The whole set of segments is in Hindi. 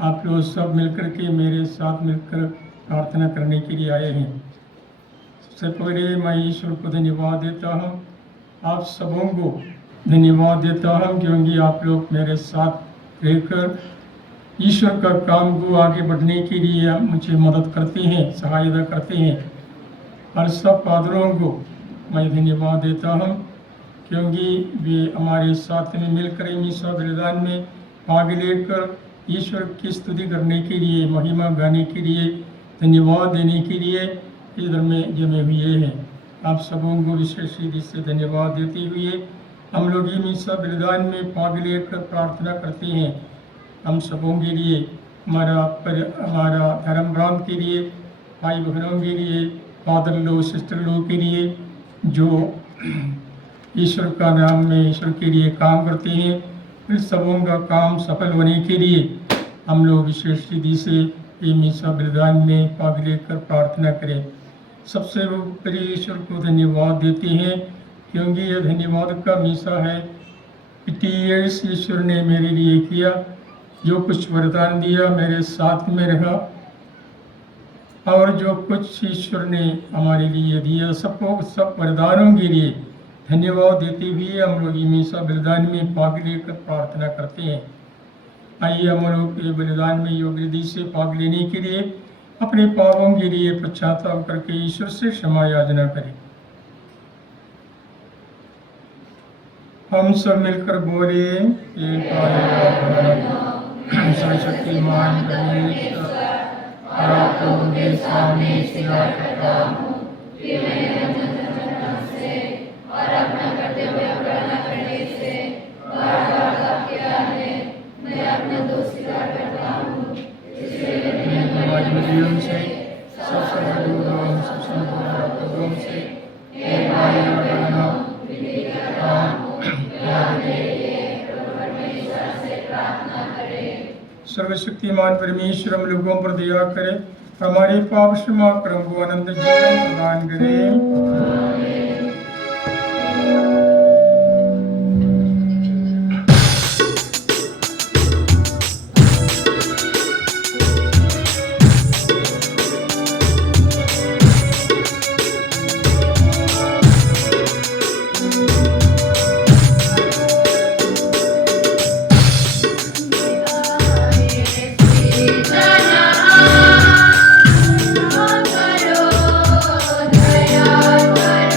आप लोग सब मिलकर के मेरे साथ मिलकर प्रार्थना करने के लिए आए हैं। सबसे पहले मैं ईश्वर को धन्यवाद देता हूँ, आप सबों को धन्यवाद देता हूँ क्योंकि आप लोग मेरे साथ रहकर ईश्वर का काम को आगे बढ़ने के लिए मुझे मदद करते हैं, सहायता करते हैं। और सब फादरों को मैं धन्यवाद देता हूँ क्योंकि वे हमारे साथ में मिलकर ईसा बलिदान में भाग लेकर ईश्वर की स्तुति करने के लिए, महिमा गाने के लिए, धन्यवाद देने के लिए इधर में जमे हुए हैं। आप सबों को विशेष रीति से धन्यवाद देते हुए हम लोग ईसा बलिदान में भाग लेकर प्रार्थना करते हैं। हम सबों के लिए, हमारा धर्म भ्रांत के लिए, भाई बहनों के लिए, फादर लोग, सिस्टर लोग के लिए जो ईश्वर का नाम में ईश्वर के लिए काम करते हैं, इस सबों का काम सफल होने के लिए हम लोग विशेष रीति से ईसा बलिदान में भाग लेकर प्रार्थना करें। सबसे ऊपरी ईश्वर को धन्यवाद देते हैं क्योंकि यह धन्यवाद का मीसा है। इस ईश्वर ने मेरे लिए किया, जो कुछ वरदान दिया मेरे साथ में रहा, और जो कुछ ईश्वर ने हमारे लिए दिया, सब वरदानों के लिए धन्यवाद देते हुए हम लोग ईसा बलिदान में भाग लेकर प्रार्थना करते हैं। आइए हम लोग ये बलिदान में योग्य रीति से भाग लेने के लिए अपने पापों के लिए पश्चाताप करके ईश्वर से क्षमा याचना करें। हम सब मिलकर बोले, सर्वशक्तिमान परमेश्वर, आपको उनके सामने स्वीकार करता हूँ कि मैंने वचन से और अपना करते हुए अवहेलना करने से बार-बार पाप किया है। मैं अपना दोष स्वीकार करता हूँ, इसलिए मैं तुम्हारी मदद से सब सर्वदूतों सब संपूर्ण से एक बार बहनों विनती करता हूँ, सर्वशक्तिमान परमेश्वर हम लोगों पर दया करे, हमारे पाप क्षमा कर, हमको अनंत जीवन प्रदान करे। दया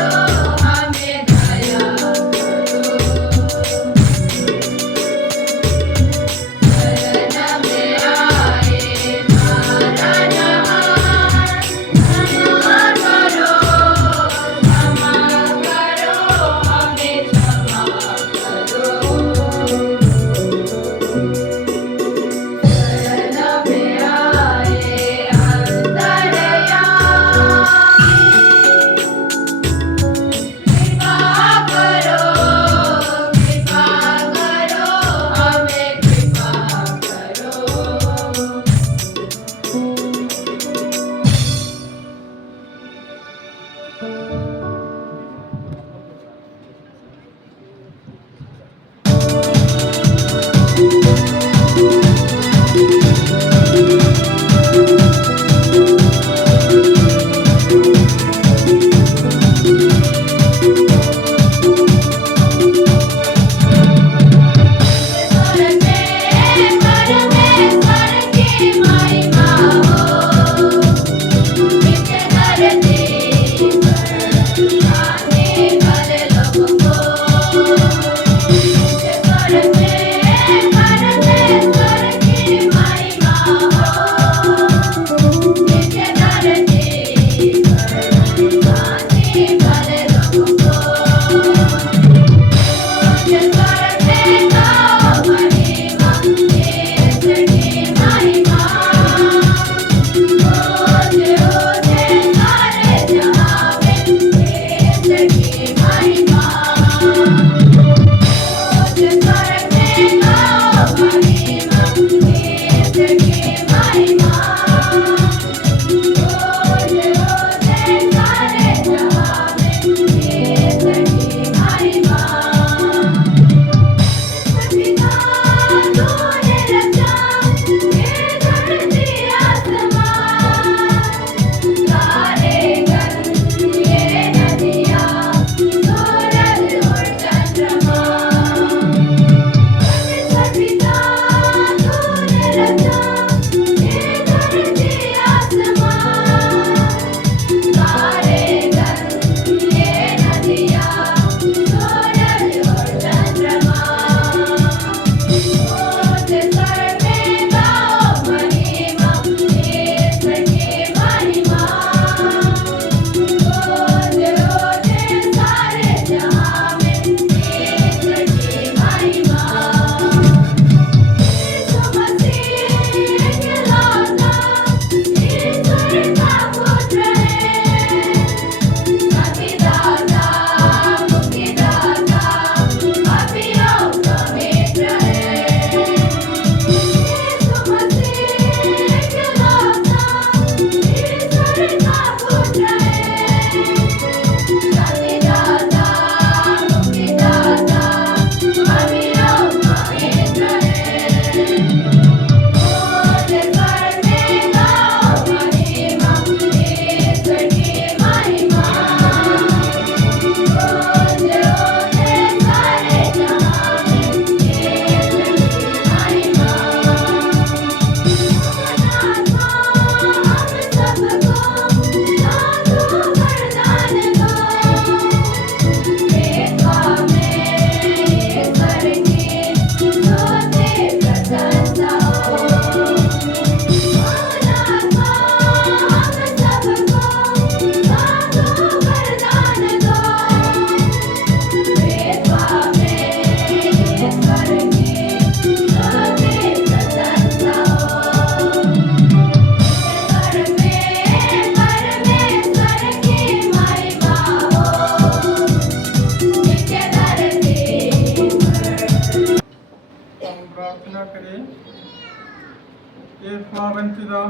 हे पावन पिता,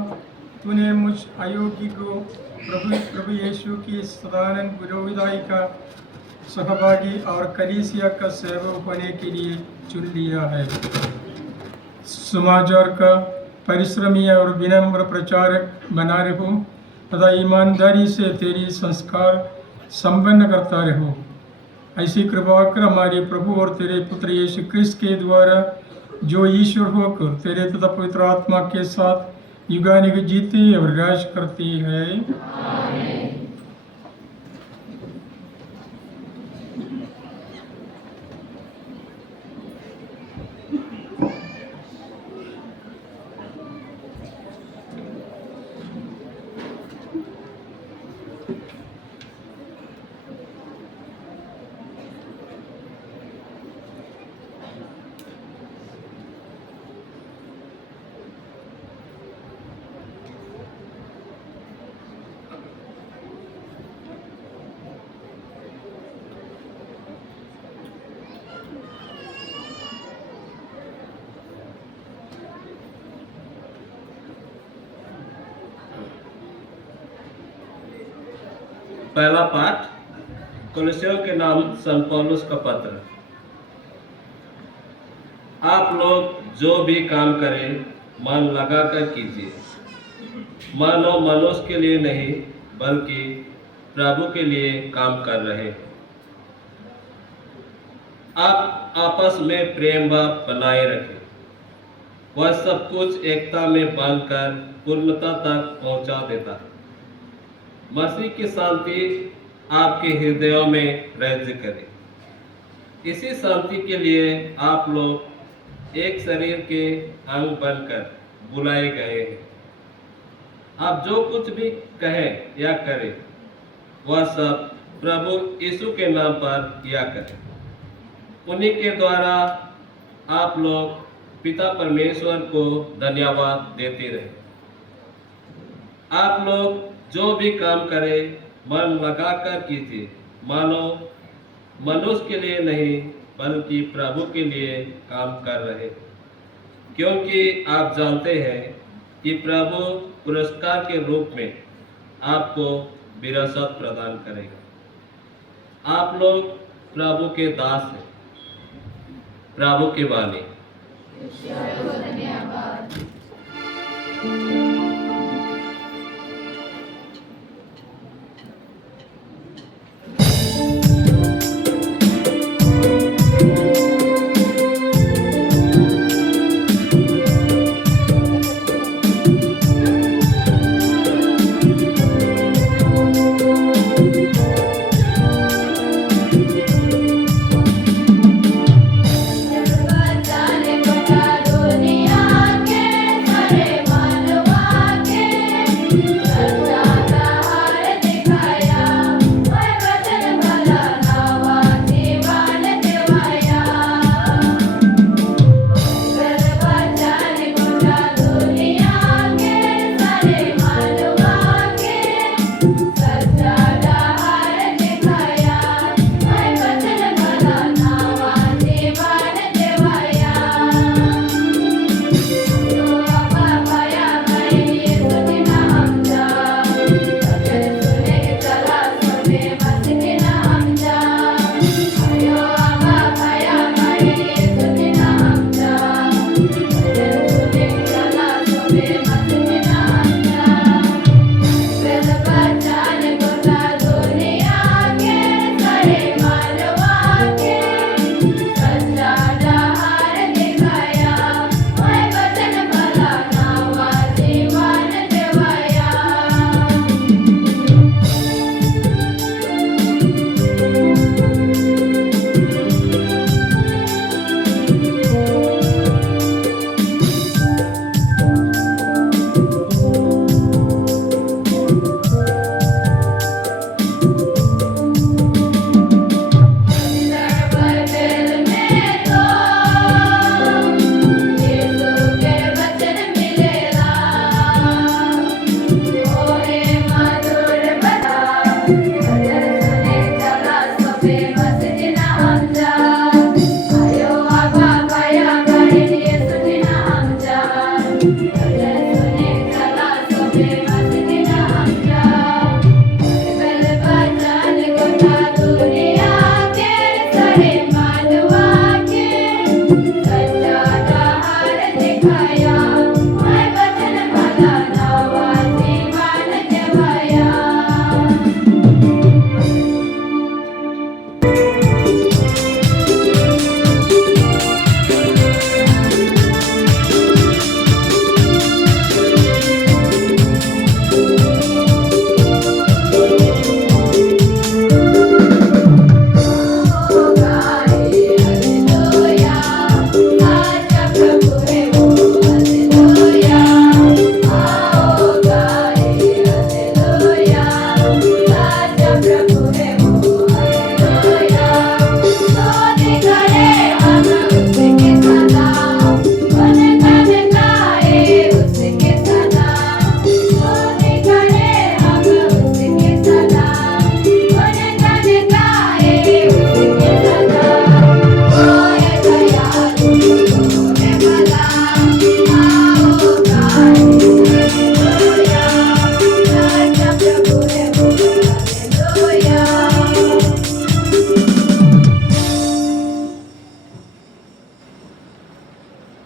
तूने मुझ अयोग्य को प्रभु यीशु की सदानंद गुरुविदाई का सहभागी और कलीसिया का सेवक होने के लिए चुन लिया है। समाचार का परिश्रमी और विनम्र प्रचारक बना रहो तथा ईमानदारी से तेरी संस्कार संपन्न करता रहो। ऐसी कृपा कर हमारे प्रभु और तेरे पुत्र यीशु क्रिस्त के द्वारा, जो ईश्वर होकर तेरे तथा पवित्र आत्मा के साथ युगानुग जीते और राज करती है। पहला पाठ कुलसियों के नाम संत पौलुस का पत्र। आप लोग जो भी काम करें मन लगाकर कीजिए, मानो मनुष्य के लिए नहीं बल्कि प्रभु के लिए काम कर रहे। आप आपस में प्रेम भाव बनाए रखें, वह सब कुछ एकता में बांधकर पूर्णता तक पहुंचा देता है। मसीह की शांति आपके हृदयों में राज्य करे। इसी शांति के लिए आप लोग एक शरीर के अंग बनकर बुलाए गए हैं। आप जो कुछ भी कहें या करें वह सब प्रभु यीशु के नाम पर किया करें। उन्हीं के द्वारा आप लोग पिता परमेश्वर को धन्यवाद देते रहे। आप लोग जो भी काम करें मन लगाकर कीजिए, मानो मनुष्य के लिए नहीं बल्कि प्रभु के लिए काम कर रहे, क्योंकि आप जानते हैं कि प्रभु पुरस्कार के रूप में आपको विरासत प्रदान करेगा। आप लोग प्रभु के दास हैं। प्रभु की वाणी। दुनिया के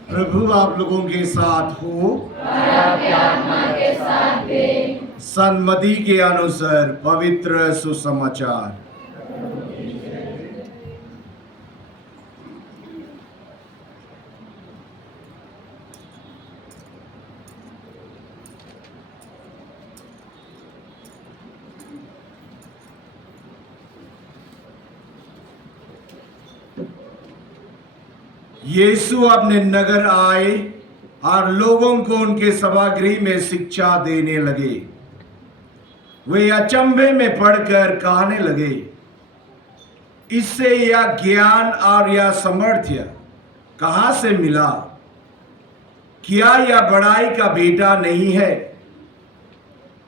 प्रभु आप लोगों के साथ हो। सन्मति के अनुसार पवित्र सुसमाचार। यीशु अपने नगर आए और लोगों को उनके सभागृह में शिक्षा देने लगे। वे अचंभे में पड़कर कहने लगे, इससे यह ज्ञान और यह सामर्थ्य कहां से मिला? क्या यह बड़ाई का बेटा नहीं है?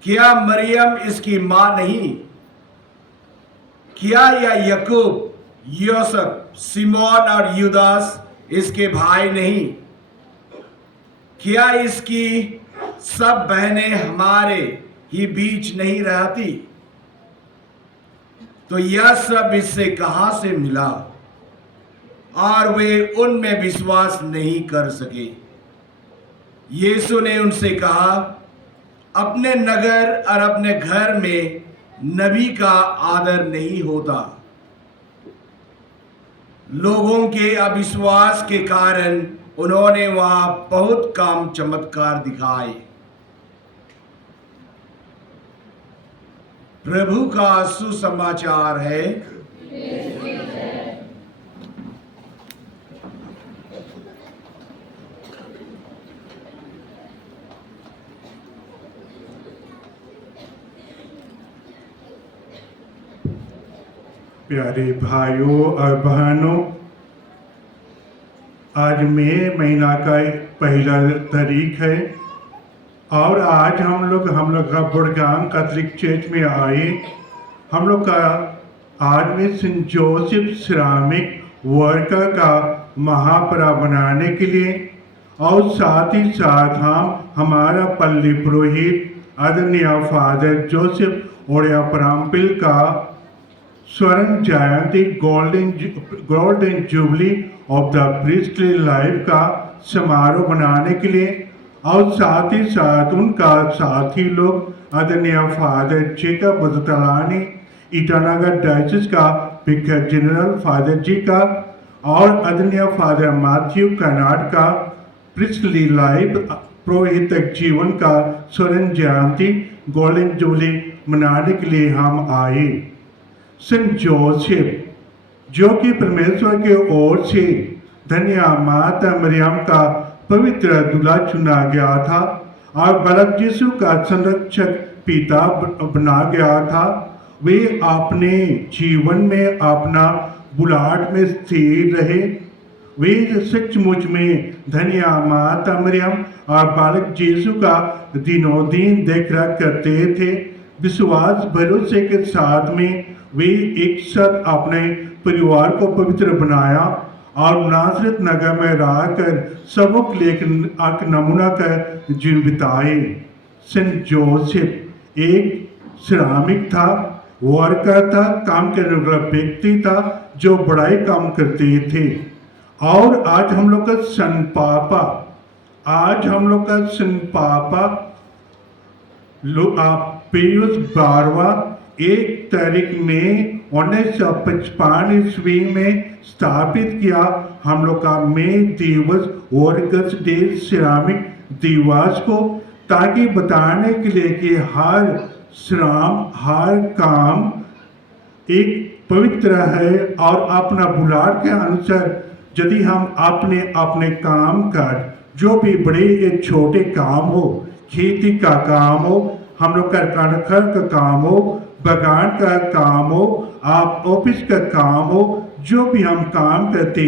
क्या मरियम इसकी मां नहीं? क्या यह याकूब, यूसुफ, सिमोन और यूदास इसके भाई नहीं? क्या इसकी सब बहनें हमारे ही बीच नहीं रहती? तो यह सब इससे कहां से मिला? और वे उनमें विश्वास नहीं कर सके। यीशु ने उनसे कहा, अपने नगर और अपने घर में नबी का आदर नहीं होता। लोगों के अविश्वास के कारण उन्होंने वहां बहुत काम चमत्कार दिखाए। प्रभु का सुसमाचार है। प्यारे भाइयों और बहनों, आज मई महीना का पहला तारीख है और आज हम लोग का बुड़गाम कैथोलिक चर्च में आए। हम लोग का आज में सेंट जोसेफ सिरामिक वर्कर का महापर्व मनाने के लिए और साथ ही साथ हम हमारा पल्ली पुरोहित आदरणीय फादर जोसेफ ओड़िया पराम्पिल का स्वर्ण जयंती golden jubilee of the priestly life का समारोह मनाने के लिए और साथ ही साथ उनका साथी लोग आदरणीय फादर जेकब बदतलानी ईटानगर डायसिस का विकार जनरल फादर जी का और आदरणीय फादर मैथ्यू कनाड का प्रीस्टली लाइफ पुरोहितक जीवन का स्वर्ण जयंती गोल्डन जुबली मनाने के लिए हम आए। सेंट जोसेफ जो कि परमेश्वर के ओर से धन्य माता मरियम का पवित्र दूल्हा चुना गया था और बालक यीशु का संरक्षक पिता बना गया था, वे अपने जीवन में अपना बुलाहट में स्थिर रहे। वे सचमुच में धन्य माता मरियम और बालक यीशु का दिनों दिन देख रेख करते थे। विश्वास भरोसे के साथ में वे एक साथ अपने परिवार को पवित्र बनाया और नासरत नगर में रहकर सबों के लिए एक नमूना का जीवन बिताए। सेंट जोसेफ एक श्रमिक था, वर्कर था, काम करने वाला व्यक्ति था जो बड़ाई काम करते थे। और आज हम लोग का सन पापा, आज हम लोग का सन पापा पियुस 12वां 1 तारीख में 1955 ईस्वी में स्थापित किया हम लोग का मई दिवस, वर्कर्स डे, श्रमिक दिवस को, ताकि बताने के लिए कि हर श्रम, हर काम एक पवित्र है और अपना बुलाहट के अनुसार यदि हम अपने अपने काम कर, जो भी बड़े या छोटे काम हो, खेती का काम हो, हम लोग का कणखर का काम हो, बागान का काम हो, आप ऑफिस का काम हो, जो भी हम काम करते,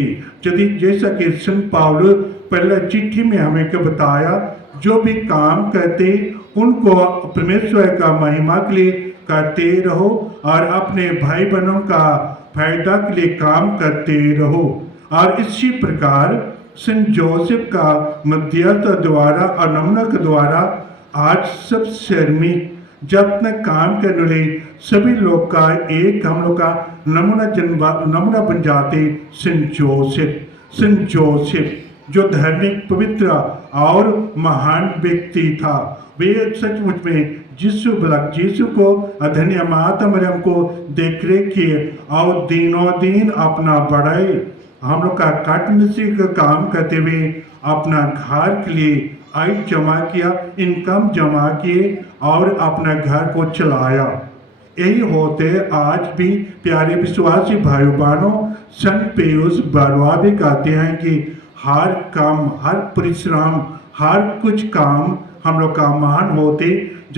यदि जैसा कि संत पौलुस पहले चिट्ठी में हमें को बताया, जो भी काम करते उनको परमेश्वर का महिमा के लिए करते रहो और अपने भाई बहनों का फायदा के लिए काम करते रहो। और इसी प्रकार सेंट जोसेफ का मध्यस्थ द्वारा और नमूना के द्वारा आज सब श्रमिक जब तक काम करने वाले सभी लोग का एक हम लोग का नमूना बन जाते सेंट जोसेफ। सेंट जोसेफ जो धार्मिक, पवित्र और महान व्यक्ति था, वे सचमुच में यीशु को धन्य माता मरियम को देख रेख किए और दिनों दिन अपना बढ़ाए, हम लोग का काटनसी का काम करते हुए अपना घर के लिए आय जमा किया, इनकम जमा किए और अपना घर को चलाया। यही होते आज भी प्यारे विश्वासी भाई बहनों, संत पियुस 12वां भी कहते हैं कि हर काम, हर परिश्रम, हर कुछ काम हम लोग का महान होते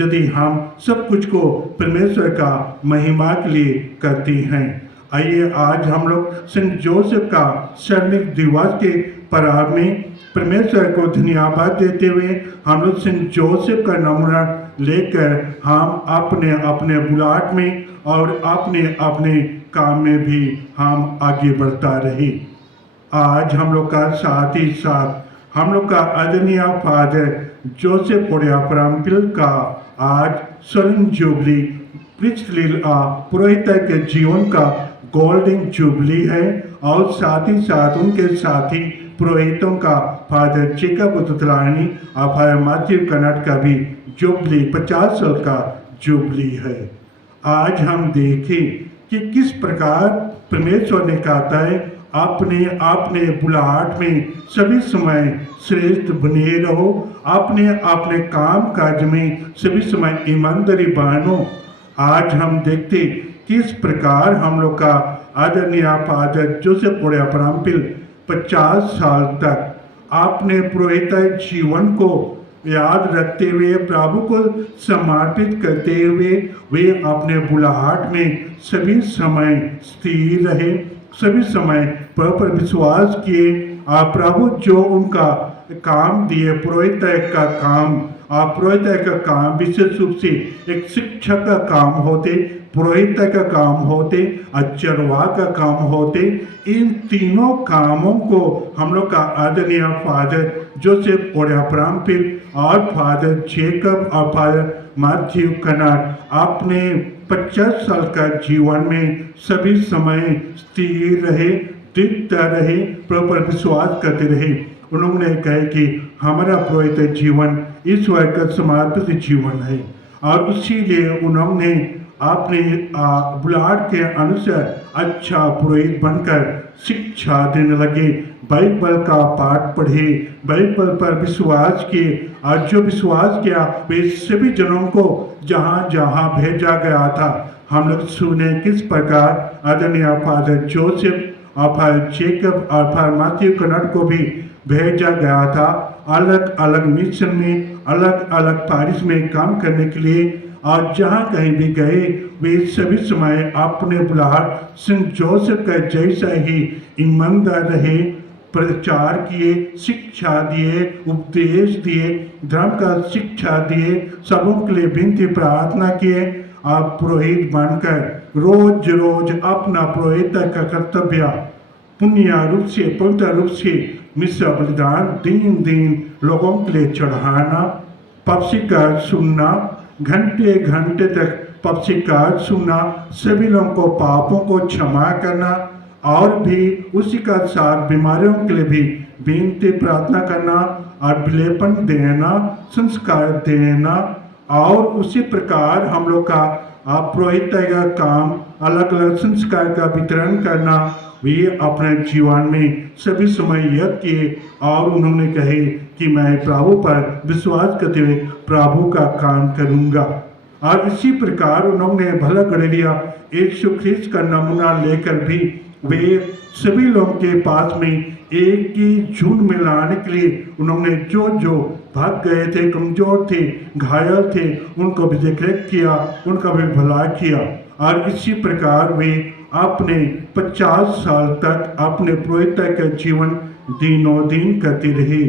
यदि हम सब कुछ को परमेश्वर का महिमा के लिए करते हैं। आइए आज हम लोग सेंट जोसेफ का श्रमिक दिवस के पर्व में परमेश्वर को धन्यवाद देते हुए हम लोग सेंट जोसेफ का नमूना लेकर हम अपने अपने बुलाहट में और अपने अपने काम में भी हम आगे बढ़ता रहे। आज हम लोग का साथ ही साथ हम लोग का आदरणीय फादर जोसेफ ओडिया परमपिल का आज स्वर्ण जुबली, पुरोहित के जीवन का गोल्डन जुबली है और साथ ही साथ उनके साथी पुरोहितों का फादर जेकब उतलानी और फादर मैथ्यू कनट का भी जुबली 50 साल का जुबली है। आज हम देखें कि किस प्रकार परमेश्वर ने कहा है अपने अपने बुलाहट में सभी समय श्रेष्ठ बने रहो, अपने अपने काम काज में सभी समय ईमानदारी बनो। आज हम देखते किस प्रकार हम लोग का आदरणीय फादर जोसेफ ओडिया परमपिल 50 साल तक अपने पुरोहित जीवन को याद रखते हुए, प्रभु को समर्पित करते हुए वे अपने बुलाहट में सभी समय स्थिर रहे, सभी समय पर विश्वास किए। प्रभु जो उनका काम दिए, पुरोहित का काम, पुरोहित का काम विशेष रूप से एक शिक्षक का काम होते, पुरोहित का काम होते, चरवाह का काम होते। इन तीनों कामों को हम लोग का आदरणीय फादर जोसेफ ओडिया परमपिल और फादर जेकब और फादर मैथ्यू कनट अपने 50 साल का जीवन में सभी समय स्थिर रहे, दिखता रहे, पर विश्वास करते रहे। उन्होंने कहा कि हमारा पुरोहित जीवन ईश्वर का समर्पित जीवन है और इसीलिए उन्होंने अपने बुलाहट के अनुसार अच्छा पुरोहित बनकर शिक्षा देने लगे, बाइबल का पाठ पढ़े, बाइबल पर विश्वास किए और जो विश्वास किया वे सभी जनों को जहाँ जहाँ भेजा गया था। हम लोग सुने किस प्रकार आदरणीय फादर जोसेफ और फादर जेकब और फादर मैथ्यू कनट को भी भेजा गया था अलग अलग मिशन में, अलग अलग पारिश में काम करने के लिए। और जहाँ कहीं भी गए वे सभी समय अपने बुलाहट सेंट जोसेफ का जैसा ही ईमानदार रहे, प्रचार किए, शिक्षा दिए, उपदेश दिए, धर्म का शिक्षा दिए, सबों के लिए विनती प्रार्थना किए। आप पुरोहित बनकर रोज रोज अपना पुरोहित का कर्तव्य पुण्य रूप से पवित्र रूप से मिश्र बलिदान दिन दिन लोगों के लिए चढ़ाना, पक्षी का सुनना, घंटे घंटे तक पक्षी का सुनना, सभी लोगों को पापों को क्षमा करना और भी उसी का साथ बीमारियों के लिए भी विनती प्रार्थना करना और विलेपन देना, संस्कार देना। और उसी प्रकार हम लोग का पुरोहित का काम, अलग अलग संस्कार का वितरण करना, वे अपने जीवन में सभी समय यज्ञ किए और उन्होंने कहे कि मैं प्रभु पर विश्वास करते हुए प्रभु का काम करूंगा। और इसी प्रकार उन्होंने भला गड़ेलिया यीशु ख्रिस्त का नमूना लेकर भी वे सभी लोगों के पास में एक ही झुंड में लाने के लिए उन्होंने जो जो भाग गए थे, कमजोर थे, घायल थे, उनको भी देखरेख किया, उनका भी भला किया। और इसी प्रकार वे अपने 50 साल तक अपने पुरोहित का जीवन दिनों दिन करते रहे।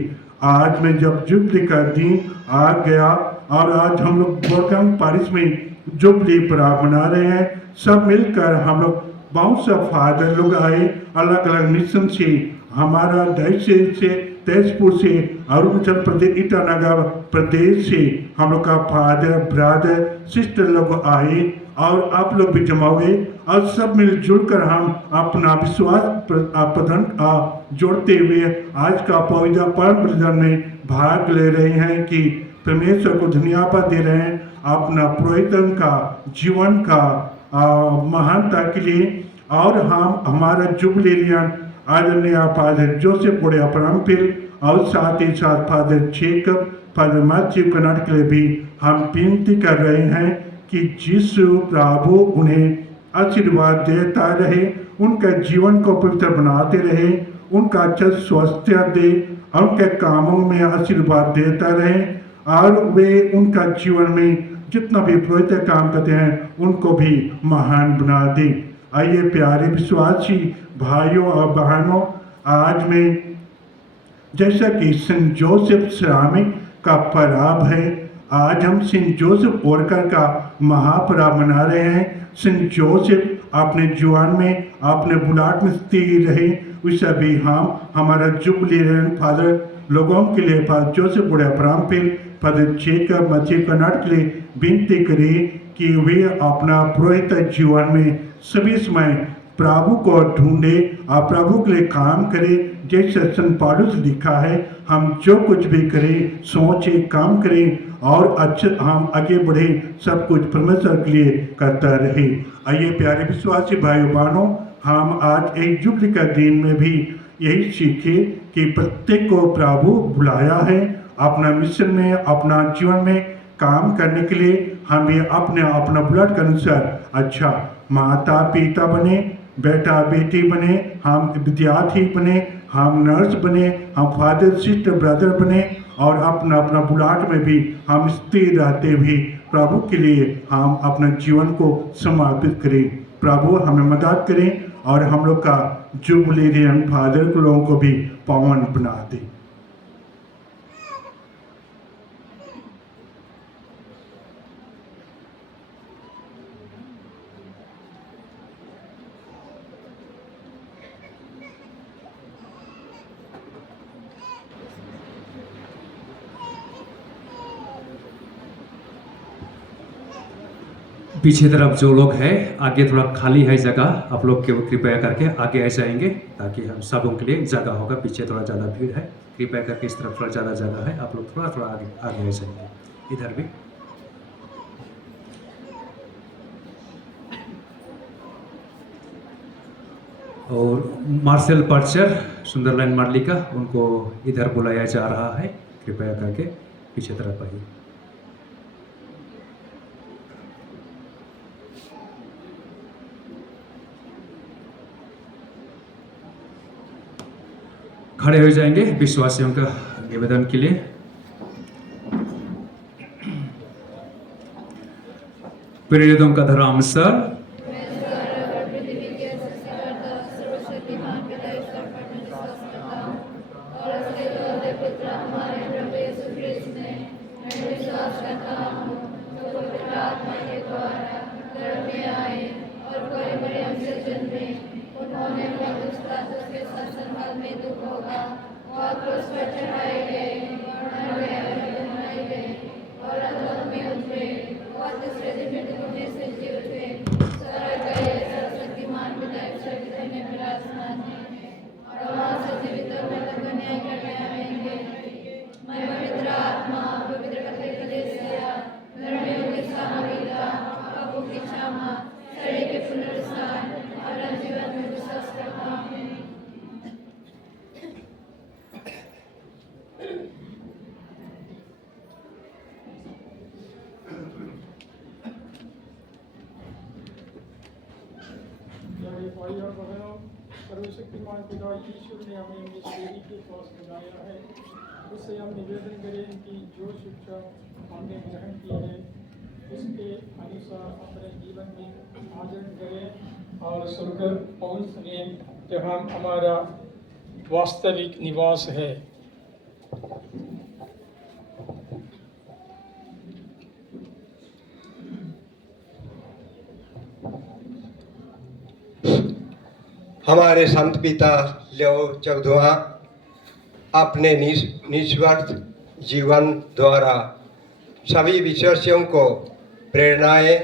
आज में जब जुबली का दिन आ गया और आज हम लोग बोरगांव पारिश में जुबली पर्व मना रहे हैं, सब मिलकर हम लोग बहुत सा फादर लोग आए, अलग अलग मिशन से, हमारा दहशत से, तेजपुर से, अरुणाचल प्रदेश, ईटानगर प्रदेश से हम लोग का फादर ब्रदर सिस्टर लोग आए और आप लोग भी जमा हुए और सब मिलजुल कर हम अपना विश्वास प्रदान जोड़ते हुए आज का पवित्र पर्व बलिदान में भाग ले रहे हैं कि परमेश्वर को धन्यवाद दे रहे हैं अपना पुरोहितन का जीवन का महानता के लिए। और हम हमारा जुबलेरियन आदरणीय फादर जोसेफ बोड़िया परमपिल और साथ ही साथ father Jacob, father Matthew Kanad के लिए भी हम विनती कर रहे हैं कि यीशु प्रभु उन्हें आशीर्वाद देता रहे, उनके जीवन को पवित्र बनाते रहे, उनका अच्छा स्वास्थ्य दे, उनके कामों में आशीर्वाद देता रहे और वे उनका जीवन में जितना भी पवित्र काम करते हैं उनको भी महान बना दे। आइए प्यारे विश्वासी भाइयों और बहनों, आज में जैसा कि सेंट जोसेफ श्रामिक का पर्व है, आज हम सेंट जोसेफ ओरकर का महापर्व मना रहे हैं। सेंट जोसेफ अपने जीवन में अपने बुलाहट में स्थिर रहे, वैसे भी हम हमारा जुबलेरियन फादर लोगों के लिए फादर जोसेफ बोड़िया परमपिल, फादर जेकब मैथ्यू कनाड के लिए विनती करें कि वे अपना पुरोहित जीवन में सभी समय प्रभु को ढूंढे और प्रभु के लिए काम करें। जैसे संत पौलुस लिखा है, हम जो कुछ भी करें सोचे काम करें और अच्छे हम आगे बढ़े, सब कुछ परमेश्वर के लिए करता रहे। आइए प्यारे विश्वासी भाइयों बहनों, हम आज एक जुबली का दिन में भी यही सीखे कि प्रत्येक को प्रभु बुलाया है अपना मिशन में, अपना जीवन में काम करने के लिए। हम भी अपना बुलाहट के अनुसार अच्छा माता पिता बने, बेटा बेटी बने, हम विद्यार्थी बने, हम नर्स बने, हम फादर सिस्टर ब्रदर बने और अपना बुलाहट में भी हम स्थिर रहते हुए प्रभु के लिए हम अपना जीवन को समर्पित करें। प्रभु हमें मदद करें और हम लोग का जुबलेरियन फादर को लोगों को भी पावन बना दे। पीछे तरफ जो लोग हैं, आगे थोड़ा खाली है जगह, आप लोग के कृपया करके आगे आ जाएंगे ताकि हम सबों के लिए जगह होगा। पीछे थोड़ा ज़्यादा भीड़ है, कृपया करके इस तरफ थोड़ा ज़्यादा जगह है, आप लोग थोड़ा थोड़ा आगे आ जाएंगे। इधर भी और मार्शल पर्चर सुंदरलैंड मार्लिका, उनको इधर बुलाया जा रहा है, कृपया करके पीछे तरफ आइए। खड़े हो जाएंगे विश्वासियों का निवेदन के लिए। प्रेरितों का धर्मानुसार उन्होंने होगा। वह क्रूस पर चढ़ाए गए, मर गए और बनाए गए और अधोलोक में उतरे। वह तीसरे दिन मृतकों में से जी उठे, स्वर्ग गए, सर्वशक्तिमान पिता ईश्वर की दाहिने में विराजमान हैं और वहाँ से जीवित और मृतकों का न्याय करने आएंगे। मैं पवित्र आत्मा, पवित्र कैथोलिक कलीसिया, धर्मियों की सामूहिकता, पापों की क्षमा, शरीर के पुनरुत्थान और जीवन में विश्वास करता हूँ। प्यारे भाई और बहनों, सर्वशक्तिमान पिता ईश्वर ने हमें मिस्ट्री के पास बुलाया है। उससे हम निवेदन करें कि जो शिक्षा हमने ग्रहण की है उसके अनुसार अपने जीवन में आचरण करें और स्वर्ग पहुँच सकें जहाँ हमारा वास्तविक निवास है। हमारे संत पिता लियो 14वां अपने निस्वार्थ जीवन द्वारा सभी विश्वासियों को प्रेरणाएं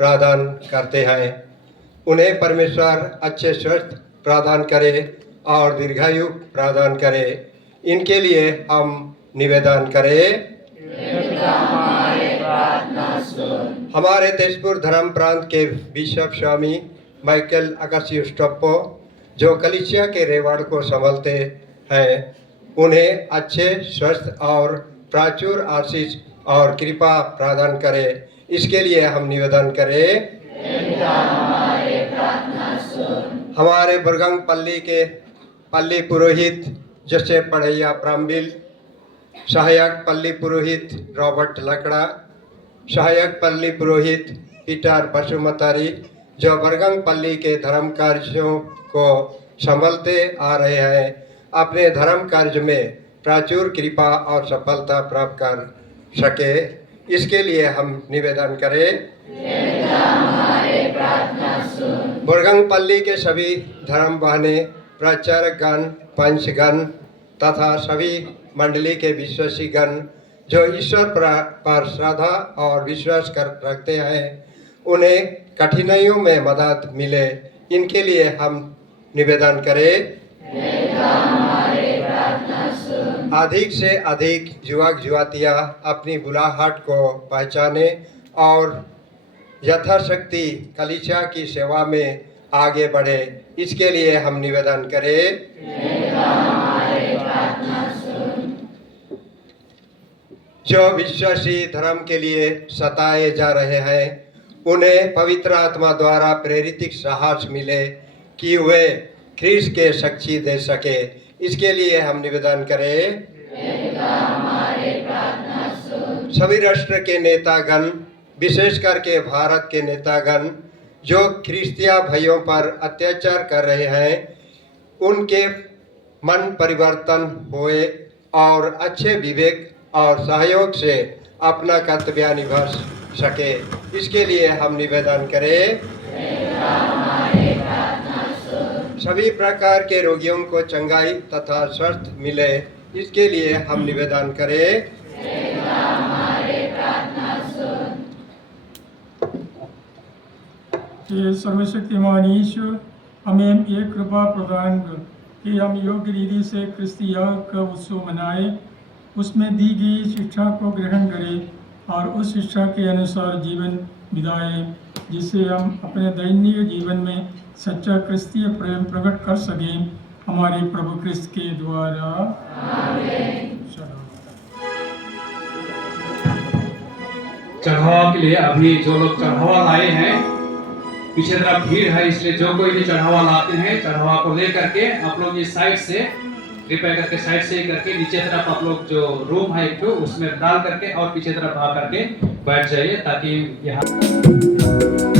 प्रदान करते हैं। उन्हें परमेश्वर अच्छे स्वास्थ्य प्रदान करे और दीर्घायु प्रदान करे। इनके लिए हम निवेदन करें। हमारे तेजपुर धर्म प्रांत के बिशप स्वामी माइकल अकासियुस टप्पो, जो कलीसिया के रेवाड़ को संभालते हैं, उन्हें अच्छे स्वास्थ्य और प्रचुर आशीष और कृपा प्रदान करें। इसके लिए हम निवेदन करें। हमारे बरगंग पल्ली के पल्ली पुरोहित जैसे पढ़ैया प्राम्बिल, सहायक पल्ली पुरोहित रॉबर्ट लकड़ा, सहायक पल्ली पुरोहित पीटर पशुमतारी, जो बरगंग पल्ली के धर्म कार्यों को संभालते आ रहे हैं, अपने धर्म कार्य में प्रचुर कृपा और सफलता प्राप्त कर सके। इसके लिए हम निवेदन करें। बरगंग पल्ली के सभी धर्म बहने, प्रचारक गण, पंचगण तथा सभी मंडली के विश्वासी गण जो ईश्वर पर श्रद्धा और विश्वास कर रखते हैं, उन्हें कठिनाइयों में मदद मिले। इनके लिए हम निवेदन करें। अधिक से अधिक युवक युवतियाँ अपनी बुलाहट को पहचाने और यथाशक्ति कलीसिया की सेवा में आगे बढ़े। इसके लिए हम निवेदन करें। जो विश्वासी धर्म के लिए सताए जा रहे हैं, उन्हें पवित्र आत्मा द्वारा प्रेरित साहस मिले कि वे ख्रीस्त के साक्षी दे सके। इसके लिए हम निवेदन करें। सभी राष्ट्र के नेतागण, विशेष करके भारत के नेतागण जो ख्रिस्तिया भाइयों पर अत्याचार कर रहे हैं, उनके मन परिवर्तन हुए और अच्छे विवेक और सहयोग से अपना कर्तव्य निभा सके। इसके लिए हम निवेदन करें। सभी प्रकार के रोगियों को चंगाई तथा स्वस्थ मिले। इसके लिए हम निवेदन करें। कि सर्वशक्तिमान ईश्वर हमें ये कृपा प्रदान कर कि हम योग्य रीति से क्रिस्तिया का उत्सव मनाएं, उसमें दी गई शिक्षा को ग्रहण करें और उस शिक्षा के अनुसार जीवन बिताएं, जिससे हम अपने दैनिक जीवन में सच्चा क्रिस्तीय प्रेम प्रकट कर सकें। हमारे प्रभु क्रिस्त के द्वारा चढ़ावा के लिए अभी जो लोग चढ़ावा लाए हैं, पीछे तरफ भीड़ है, इसलिए जो कोई भी चढ़ावा लाते हैं, चढ़ावा को लेकर के आप लोग इस साइड से कृपया करके साइड से करके नीचे तरफ आप लोग जो रूम है एक तो उसमें डाल करके और पीछे तरफ आ करके बैठ जाइए, ताकि यहाँ हमारा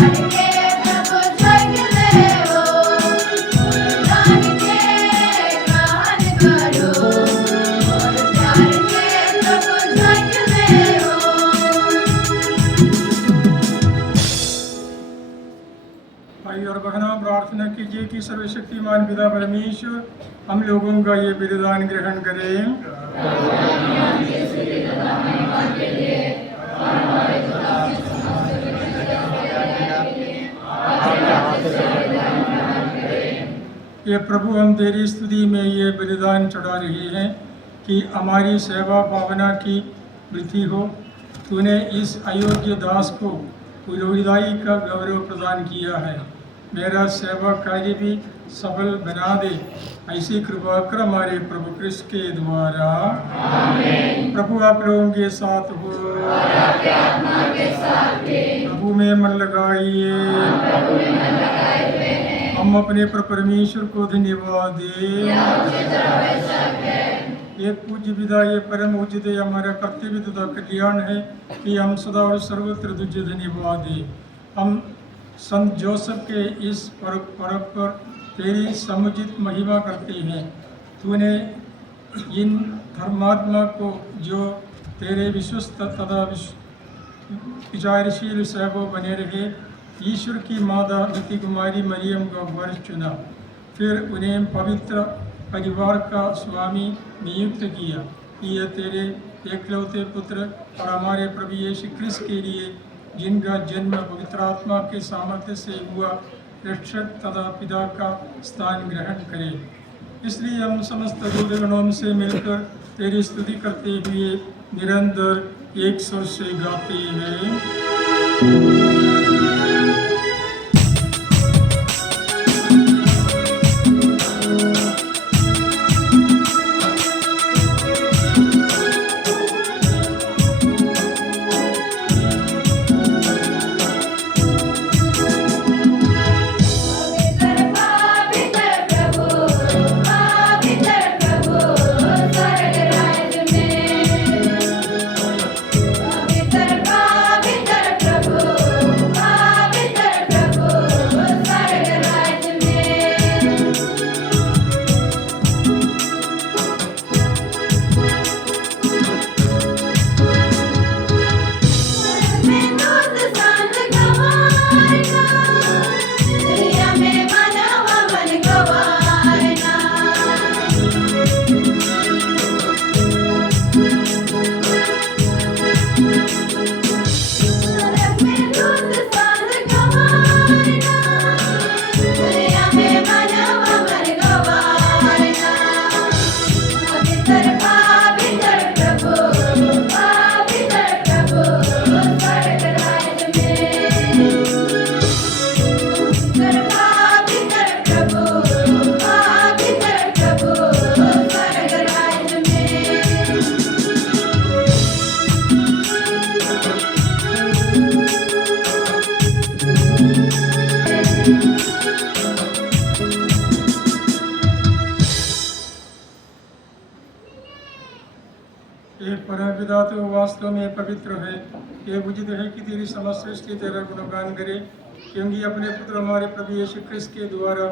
प्यार के प्रभु जग ले हो, दान के ग्रहण करो, और प्यार के प्रभु जग ले हो। भाई और बहनों, प्रार्थना कीजिए कि सर्वशक्तिमान पिता परमेश्वर हम लोगों का ये बलिदान ग्रहण करें। ये प्रभु, हम तेरी स्तुति में ये बलिदान चढ़ा रहे हैं कि हमारी सेवा भावना की वृद्धि हो। तूने इस अयोग्य दास को पुरोहिताई का गौरव प्रदान किया है। मेरा सेवा कार्य भी सफल बना दे, ऐसी कृपा कर हमारे प्रभु कृष्ण के द्वारा। आमीन। प्रभु आप लोगों के साथ हो, और आपके आत्मा के साथ भी। प्रभु में मन लगाइए। प्रभु में मन लगाए हुए हैं। हम अपने परमेश्वर को धन्यवाद दें। यह उचित और आवश्यक है। ये पूज्य विदा, ये परम उचित है, हमारा कर्तव्य तथा कल्याण है कि हम सदा और सर्वत्र तुझे धन्यवाद दें। हम संत जोसेफ के इस पर्व पर तेरी समुचित महिमा करते हैं। तूने इन धर्मात्मा को जो तेरे विश्वस्त तथा विचारशील सेवक बने रहे, ईश्वर की माता नित्य कुमारी मरियम का वर्ष चुना, फिर उन्हें पवित्र परिवार का स्वामी नियुक्त किया। यह तेरे एकलौते पुत्र और हमारे प्रभु यीशु क्रिस्त के लिए, जिनका जन्म पवित्र आत्मा के सामर्थ्य से हुआ, रक्षक तथा पिता का स्थान ग्रहण करे। इसलिए हम समस्त दूतगणों से मिलकर तेरी स्तुति करते हुए निरंतर एक स्वर से गाते हैं। परमपिता तो वास्तव में पवित्र है। ये उचित है कि तेरी समस्त सृष्टि तेरा गुणगान करे, क्योंकि अपने पुत्र हमारे प्रभु यीशु क्रिस्त के द्वारा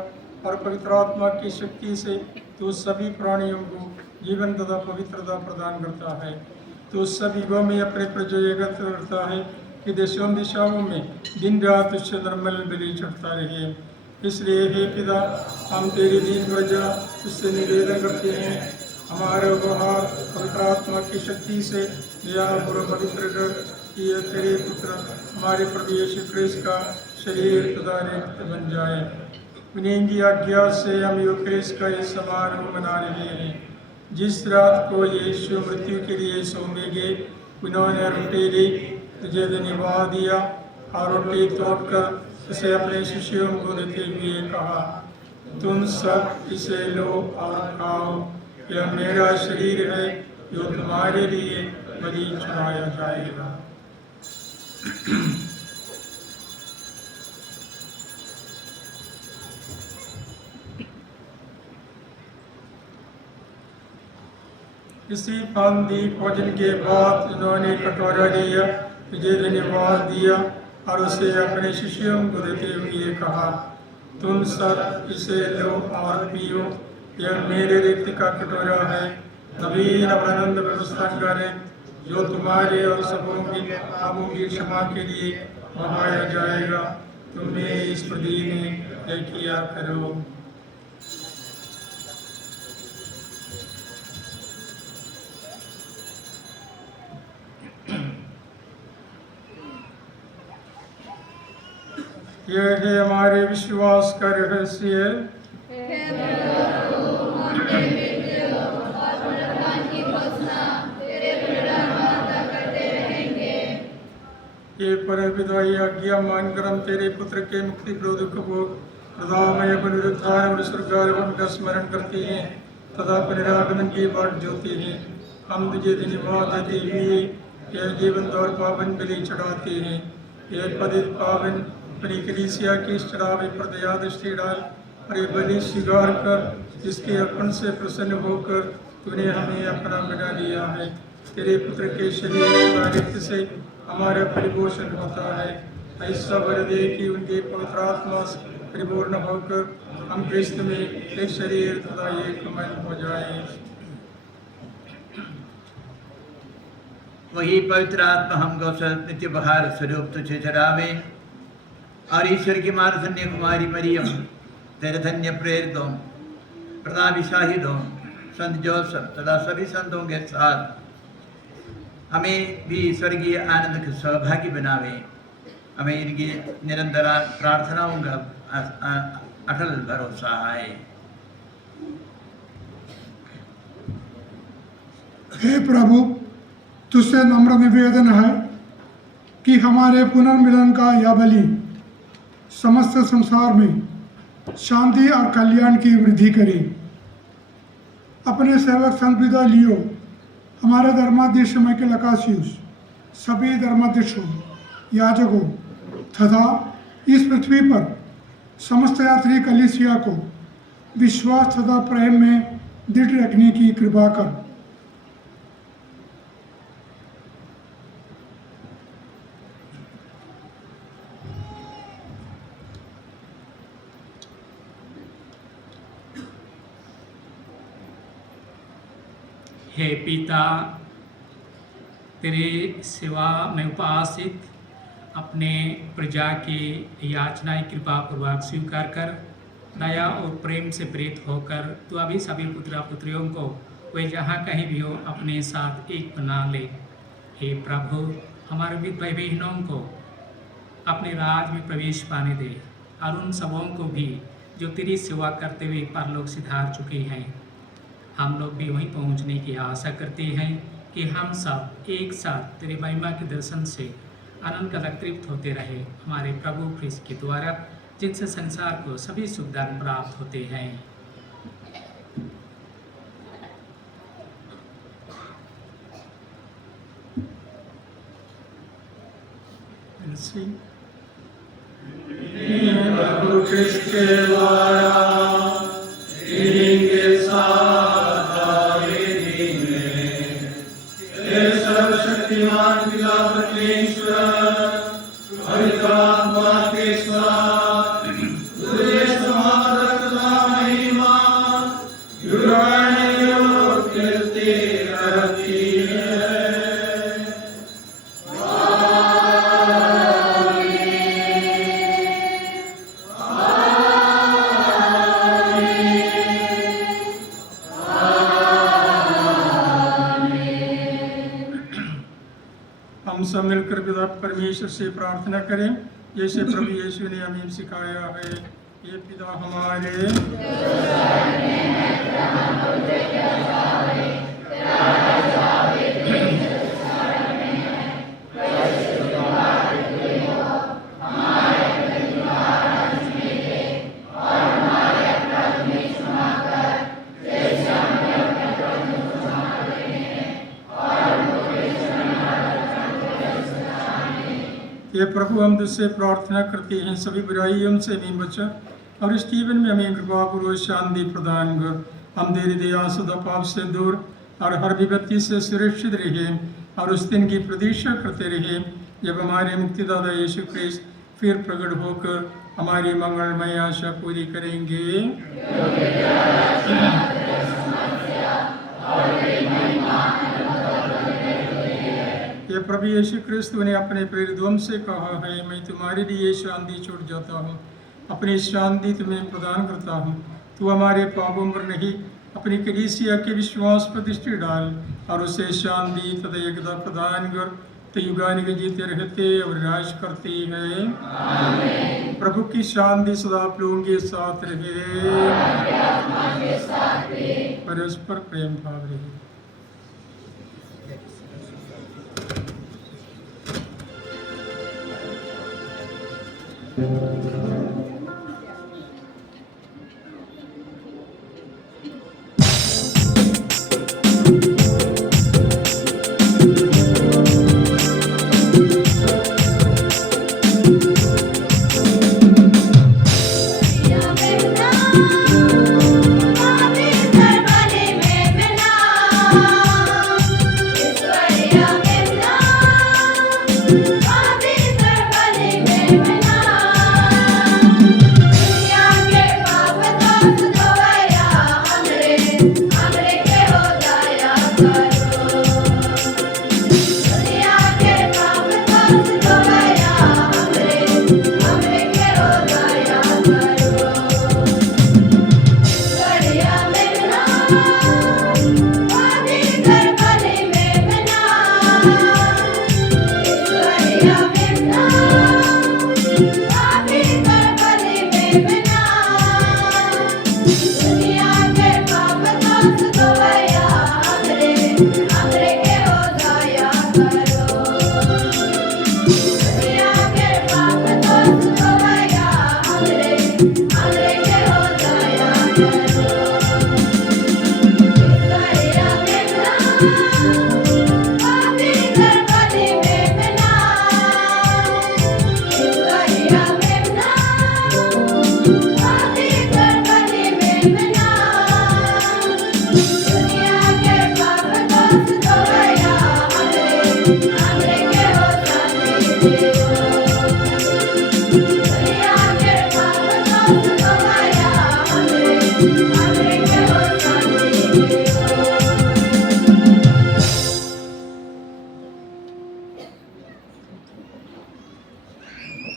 और पवित्र आत्मा की शक्ति से तो सभी प्राणियों को जीवन तथा पवित्रता प्रदान करता है। तो सभी युगों में अपने प्रजो एकत्र करता है कि देशों दिशाओं में दिन रात उससे निर्मल बलि चढ़ता रहे। इसलिए हे पिता, हम तेरी दीन प्रजा उससे निवेदन करते हैं, हमारे उपहार पवित्र आत्मा की शक्ति से पूर्व पवित्र कर कि यह तेरे पुत्र हमारे प्रभु यीशु क्रिस्त का शरीर तथा रक्त बन जाए। उन्हीं की आज्ञा से हम यूक्रिस्ट का ये समारोह मना रहे हैं। जिस रात को यीशु मृत्यु के लिए सौंपे गए, उन्होंने रोटी ली, तुझे धन्यवाद दिया और रोटी तोड़कर उसे अपने शिष्यों को देते हुए कहा, तुम सब इसे लो और खाओ, यह मेरा शरीर है जो तुम्हारे लिए बलि चढ़ाया जाएगा। इसी पांति भोजन के बाद उन्होंने कटोरा लिया, तुझे धन्यवाद दिया और उसे अपने शिष्यों को देते हुए कहा, तुम सब इसे लो और पियो, यह मेरे रक्त का कटोरा है, नवीन और आनंद व्यवस्था करे, जो तुम्हारे और सबों की पापों की क्षमा के लिए बहाया जाएगा। तुम्हें इस प्रदीप में एक किया करो। यह है हमारे विश्वास का रहस्य। ये परमपिता की आज्ञा मानकर हम तेरे पुत्र के मुक्ति क्रोध को प्रदामय पुनरुत्थान और स्वर्गारोहण का स्मरण करते हैं तथा पुनरागमन की बाट जोते हैं। हम तुझे धन्यवाद देते हुए यह जीवंत और पावन बलि चढ़ाते हैं। यह पवित्र पावन अपनी कलीसिया की इस चढ़ावे पर दया दृष्टि डाल और ये बलि स्वीकार कर, जिसके अर्पण से प्रसन्न होकर तूने हमें अपना बना लिया है। तेरे पुत्र के शरीर और रक्त से हमारा परिपोषण होता है। ऐसा वर दे कि उनके पवित्र आत्मा से परिपूर्ण होकर हम क्रिस्त में एक शरीर तथा एक मन हो जाए। वही पवित्र आत्मा हमको नित्य बहार स्वरूप तुझे चढ़ावे और ईश्वर की माता धन्य कुमारी मरियम, तेरे धन्य प्रेरितों, प्रतापी शाहिदों, संत जोसेफ तथा सभी संतों के साथ हमें भी स्वर्गीय आनंद के सौभाग्य बनावे। हमें इनकी निरंतर प्रार्थनाओं का अटल भरोसा है। हे प्रभु, तुझसे नम्र निवेदन है कि हमारे पुनर्मिलन का यह बलि समस्त संसार में शांति और कल्याण की वृद्धि करे। अपने सेवक संत पिता लियो, हमारे धर्माध्यक्ष माइकल अकासियुस, सभी धर्माध्यक्षों, याजकों तथा इस पृथ्वी पर समस्त यात्री कलीसिया को विश्वास तथा प्रेम में दृढ़ रखने की कृपा कर। हे पिता, तेरे सेवा में उपासित अपने प्रजा की याचनाएं कृपा पूर्वक स्वीकार कर दया और प्रेम से प्रेरित होकर तू अभी सभी पुत्र पुत्रियों को वे जहाँ कहीं भी हो अपने साथ एक बना ले। हे प्रभु, हमारे भी भाई बहनों को अपने राज में प्रवेश पाने दे और उन सबों को भी जो तेरी सेवा करते हुए परलोक सिधार चुके हैं। हम लोग भी वहीं पहुंचने की आशा करते हैं कि हम सब एक साथ तेरे महिमा के दर्शन से आनंद का तृप्त होते रहे, हमारे प्रभु ख्रिस्त के द्वारा, जिनसे संसार को सभी सुख धर्म प्राप्त होते हैं। प्रभु ख्रिस्त के द्वारा इनके साथ सर्वशक्तिमान पिता परमेश्वर पवित्र आत्मा के साथ तुझे समादर तथा महिमा युगानुयुग मिलती रहती है। हम सब मिलकर पिता परमेश्वर से प्रार्थना करें, जैसे प्रभु यीशु ने हमें सिखाया है। ये पिता हमारे ये प्रभु, हम तुझसे प्रार्थना करते हैं सभी बुराइयों से हमें बचा और इस जीवन में हमें कृपा पूर्वक शांति प्रदान कर। हम तेरी दया सदा पाप से दूर और हर विपत्ति से सुरक्षित रहे और उस दिन की प्रतीक्षा करते रहे जब हमारे मुक्तिदाता यीशु क्रिस्त फिर प्रकट होकर हमारी मंगलमय आशा पूरी करेंगे। ये प्रभु यीशु क्रिस्त ने अपने प्रेरितों से कहा है, मैं तुम्हारे लिए शांति छोड़ जाता हूँ, अपनी शांति तुम्हें प्रदान करता हूँ। तू हमारे पापों पर नहीं, अपनी कलीसिया के विश्वास पर दृष्टि डाल और उसे शांति तथा एकता प्रदान कर, तो युगानुग जीते रहते और राज करते हैं। प्रभु की शांति सदा आप लोगों के साथ रहे, परस्पर प्रेम भाव रहे।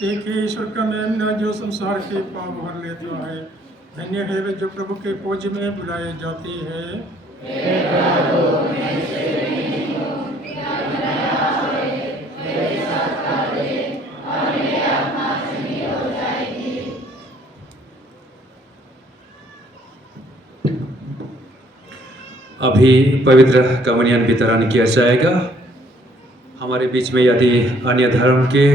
एक ही ईश्वर का मेमना जो संसार के पाप भर लेता है, धन्य है वे जो प्रभु के खोज में बुलाए जाते हैं। अभी पवित्र कम्युनियन वितरण किया जाएगा। हमारे बीच में यदि अन्य धर्म के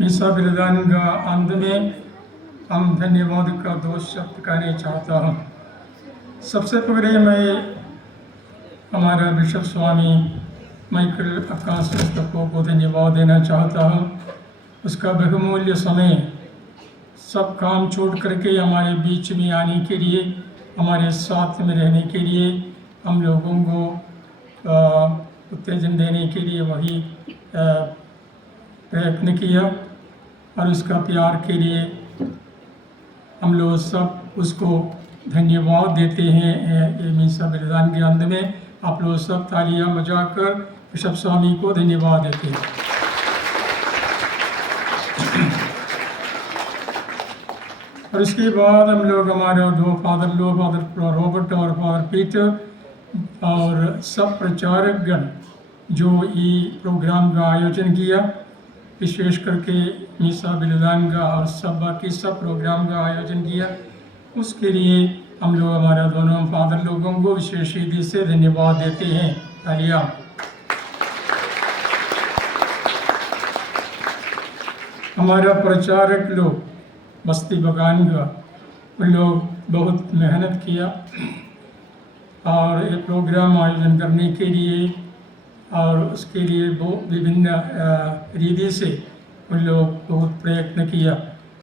मिसा बलिदान का अंत में हम धन्यवाद का दो शब्द कहने चाहता हूँ। सबसे पहले मैं हमारा बिशप स्वामी माइकल अकाशिष को धन्यवाद देना चाहता हूँ। उसका बहुमूल्य समय सब काम छोड़ करके हमारे बीच में आने के लिए, हमारे साथ में रहने के लिए, हम लोगों को उत्तेजन देने के लिए वही प्रयत्न किया और उसका प्यार के लिए हम लोग सब उसको धन्यवाद देते हैं। मिसा बलिदान के अंत में आप लोग सब तालियां बजाकर बिशप स्वामी को धन्यवाद देते हैं। और इसके बाद हम लोग हमारे दो फादर रॉबर्ट और फादर पीटर और सब प्रचारकगण जो ये प्रोग्राम का आयोजन किया, विशेष करके मिसा बिलदान का और सब बाकी सब प्रोग्राम का आयोजन किया, उसके लिए हम लोग हमारे दोनों फादर लोगों को विशेष दिल से धन्यवाद देते हैं। तालियां। हमारा प्रचारक लोग बस्ती बगान का, उन लोग बहुत मेहनत किया और ये प्रोग्राम आयोजन करने के लिए और उसके लिए वो विभिन्न रीति से उन लोग बहुत प्रयत्न किया।